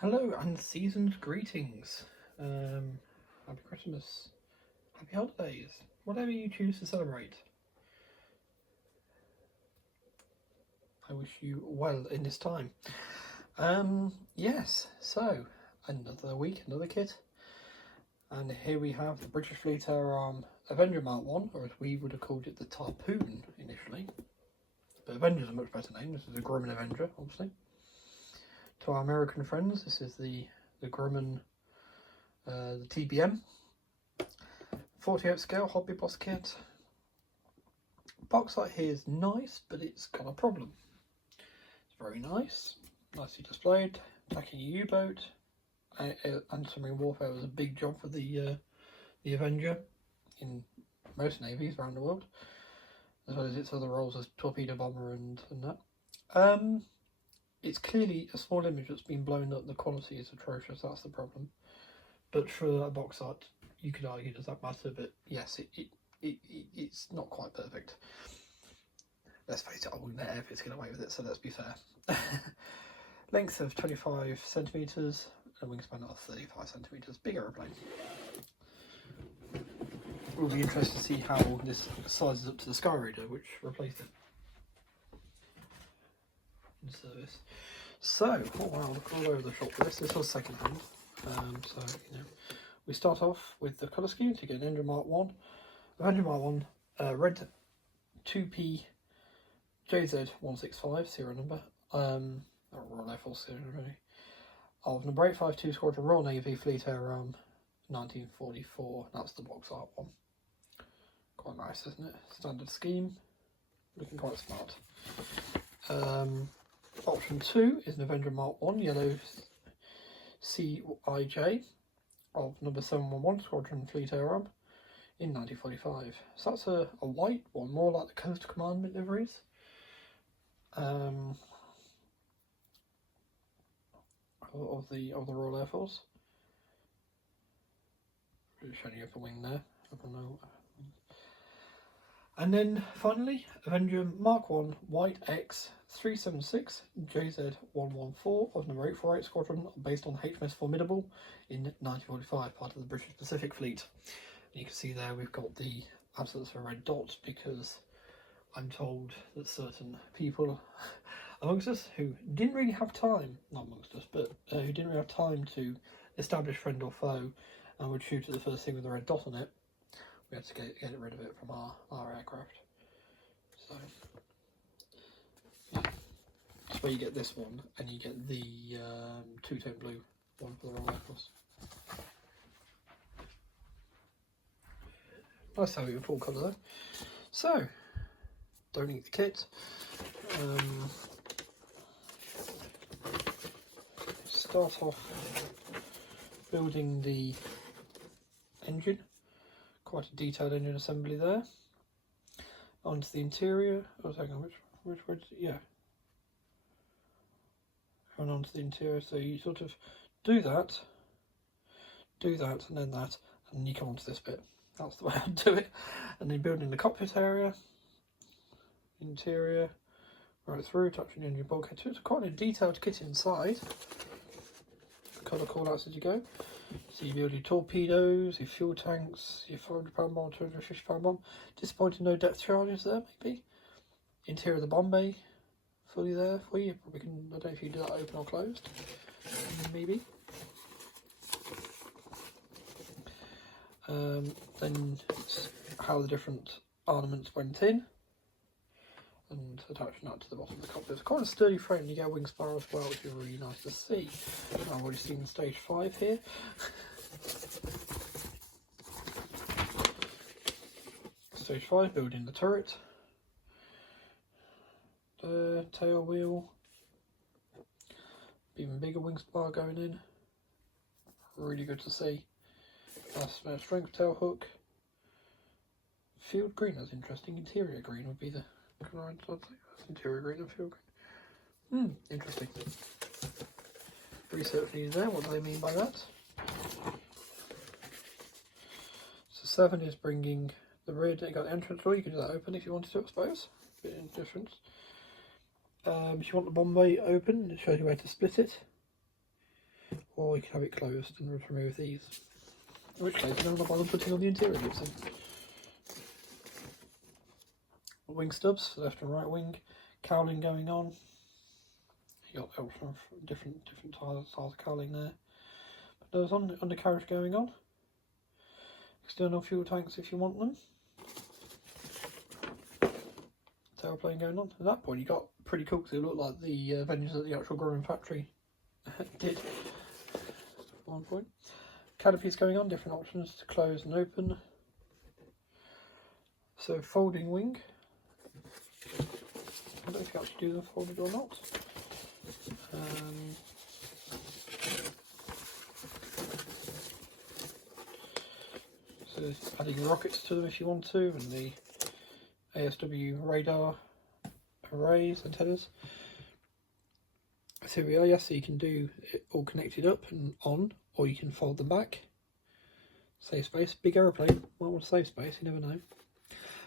Hello and seasoned greetings. Happy Christmas, happy holidays, whatever you choose to celebrate. I wish you well in this time. Yes, so another week, another kit. And here we have the British Fleet Air Arm Avenger Mark 1, or as we would have called it, the Tarpoon initially. But Avenger's a much better name. This is a Grumman Avenger, obviously. To our American friends, this is the Grumman, the TBM. 48 scale hobby boss kit. Box art here is nice, but it's got a problem. It's very nice, nicely displayed, attacking a U-boat. Anti-submarine warfare was a big job for the Avenger in most navies around the world, as well as its other roles as torpedo bomber and that. It's clearly a small image that's been blown up. The quality is atrocious. That's the problem. But for a box art, you could argue, does that matter? But yes, it's not quite perfect. Let's face it, I wouldn't let Airfits get away with it, so let's be fair. Length of 25 centimetres, and wingspan of 35 centimetres. Big aeroplane. We'll be interested to see how this sizes up to the Sky Raider, which replaced it in service. So, oh wow, look all over the shop for this. This was second hand. So, we start off with the colour scheme to get an Avenger Mark 1. Avenger Mark 1, red 2P JZ165, serial number. Royal Air Force serial number, of number 852 Squadron Royal Navy Fleet Air Arm 1944. That's the box art one. Quite nice, isn't it? Standard scheme. Looking quite smart. Option 2 is an Avenger Mark 1 yellow CIJ of number 711 Squadron Fleet Air Arm in 1945. So that's a white one, more like the Coast Command liveries. Of the Royal Air Force. Showing you up a wing there. I don't know. And then finally, Avenger Mark 1 White X 376 JZ114 of number 848 Squadron, based on HMS Formidable in 1945, part of the British Pacific Fleet. And you can see there we've got the absence of a red dot because I'm told that certain people amongst us who didn't really have time, not amongst us, but who didn't really have time to establish friend or foe and would shoot at the first thing with a red dot on it, we had to get rid of it from our aircraft. So, yeah. That's where you get this one, and you get the two-tone blue one for the Royal Air Force. Nice to have it in full colour though. So, don't need the kit. Start off building the engine. Quite a detailed engine assembly there. Onto the interior. Oh, hang on, which yeah. Going onto the interior. So you sort of do that, and then that, and then you come onto this bit. That's the way I do it. And then building the cockpit area, interior, right through, touching the engine bulkhead. So it's quite a detailed kit inside. Colour callouts as you go. So you build your torpedoes, your fuel tanks, your 400-pound bomb, 250-pound bomb. Disappointing no depth charges there, maybe. Interior of the bomb bay, fully there for you. Probably can, I don't know if you do that open or closed. Maybe. Then how the different ornaments went in, and attaching that to the bottom of the cockpit. It's quite a sturdy frame. You get a wing spar as well, which is really nice to see. I've already seen stage 5 here. Stage 5, building the turret, the tail wheel, even bigger wing spar going in. Really good to see. That's strength tail hook. Field green, that's interesting. Interior green would be the colour I'd say. That's interior green and field green. Interesting. Research needed there. What do they mean by that? So 7 is bringing the rear. You got the entrance door. You can do that open if you wanted to, I suppose. Bit of difference. If you want the bomb bay open, it shows you where to split it. or you can have it closed and just remove these. In which case, you don't bother putting on the interior bits in. Wing stubs, left and right wing, cowling going on. You got different styles of cowling there. But there's undercarriage going on. External fuel tanks if you want them. Tailplane going on. At that point, you got pretty cool because it looked like the Avengers at the actual Growing Factory did. At one point, canopies going on, different options to close and open. So folding wing. I don't think I actually do them folded or not. So adding rockets to them if you want to, and the ASW radar arrays, antennas. So here we are, yes, so you can do it all connected up and on, or you can fold them back. Save space. Big aeroplane, might want to save space, you never know.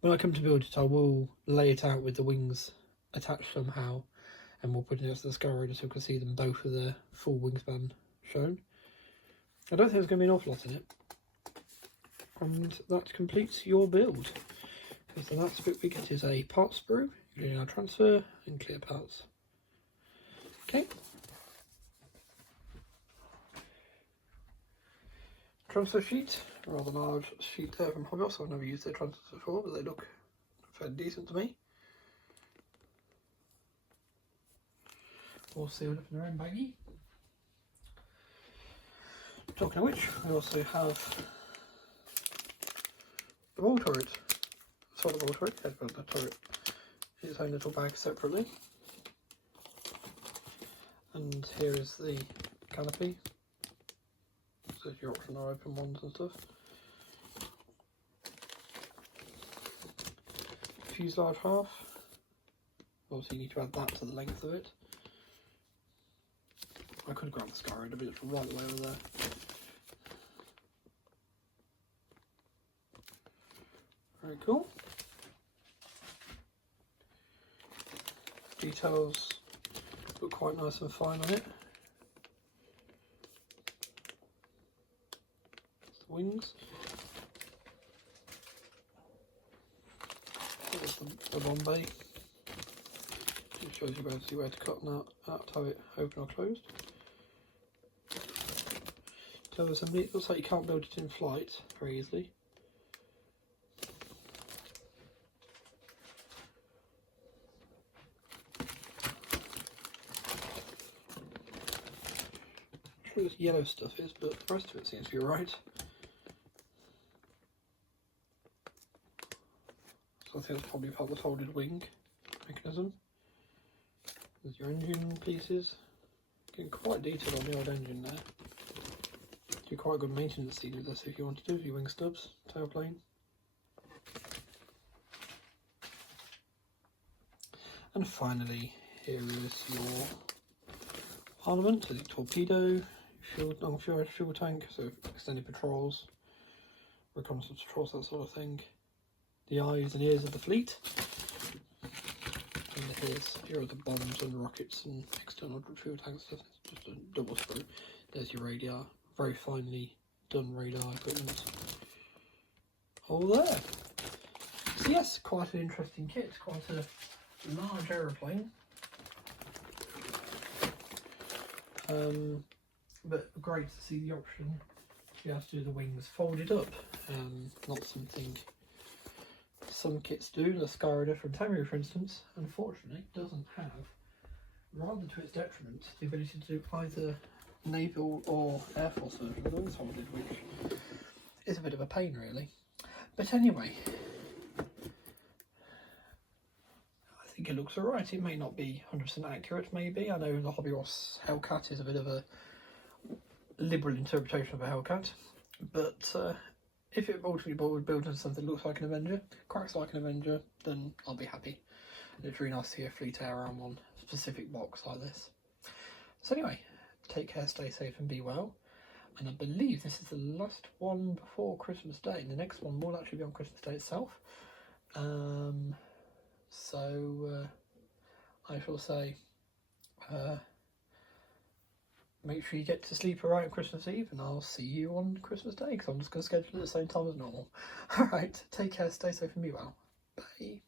When I come to build it, I will lay it out with the wings attached somehow, and we'll put it next to the sky radar so we can see them both with their full wingspan shown. I don't think there's going to be an awful lot in it. And that completes your build. Because the last bit we get is a part sprue, using our transfer and clear parts. Okay. Transfer sheet, rather large sheet there from Hobbyos. I've never used their transfers before, but they look fairly decent to me. All sealed up in their own baggie. Talking of which, we also have the wall turret. Sort of wall turret, I've got the turret in its own little bag separately. And here is the canopy. So if your option are open ones and stuff. Fuselage half. Obviously you need to add that to the length of it. I could grab the sky radar, but it's right way over there. Very cool. Details look quite nice and fine on it. The wings. There's the Bombay. It shows you basically where to cut and out to have it open or closed. So assembly, it looks like you can't build it in flight very easily. I'm sure this yellow stuff is, but the rest of it seems to be alright. So I think that's probably part of the folded wing mechanism. There's your engine pieces. Getting quite detailed on the old engine there. Do quite a good maintenance scene with this if you want to do your wing stubs, tailplane. And finally, here is your armament, so the torpedo, fuel tank, so extended patrols, reconnaissance patrols, that sort of thing. The eyes and ears of the fleet. And here are the bombs and rockets and external fuel tanks, it's just a double sprue. There's your radar, very finely done radar equipment. All there. So yes, quite an interesting kit, quite a large aeroplane. But great to see the option to be able to do the wings folded up. Not something some kits do. The Sky Radar from Tamir, for instance, unfortunately doesn't have, rather to its detriment, the ability to do either naval or air force version of the wings folded, which is a bit of a pain really. But anyway, I think it looks alright. It may not be 100% accurate, maybe. I know the Hobby Ross Hellcat is a bit of a liberal interpretation of a Hellcat, but if it ultimately builds into something that looks like an Avenger, cracks like an Avenger, then I'll be happy. And it's really nice to see a Fleet Air Arm on a specific box like this. So anyway, take care, stay safe and be well. And I believe this is the last one before Christmas Day. The next one will actually be on Christmas Day itself. So I shall say make sure you get to sleep alright on Christmas Eve, and I'll see you on Christmas Day, because I'm just going to schedule it at the same time as normal. Alright, take care, stay safe and be well. Bye.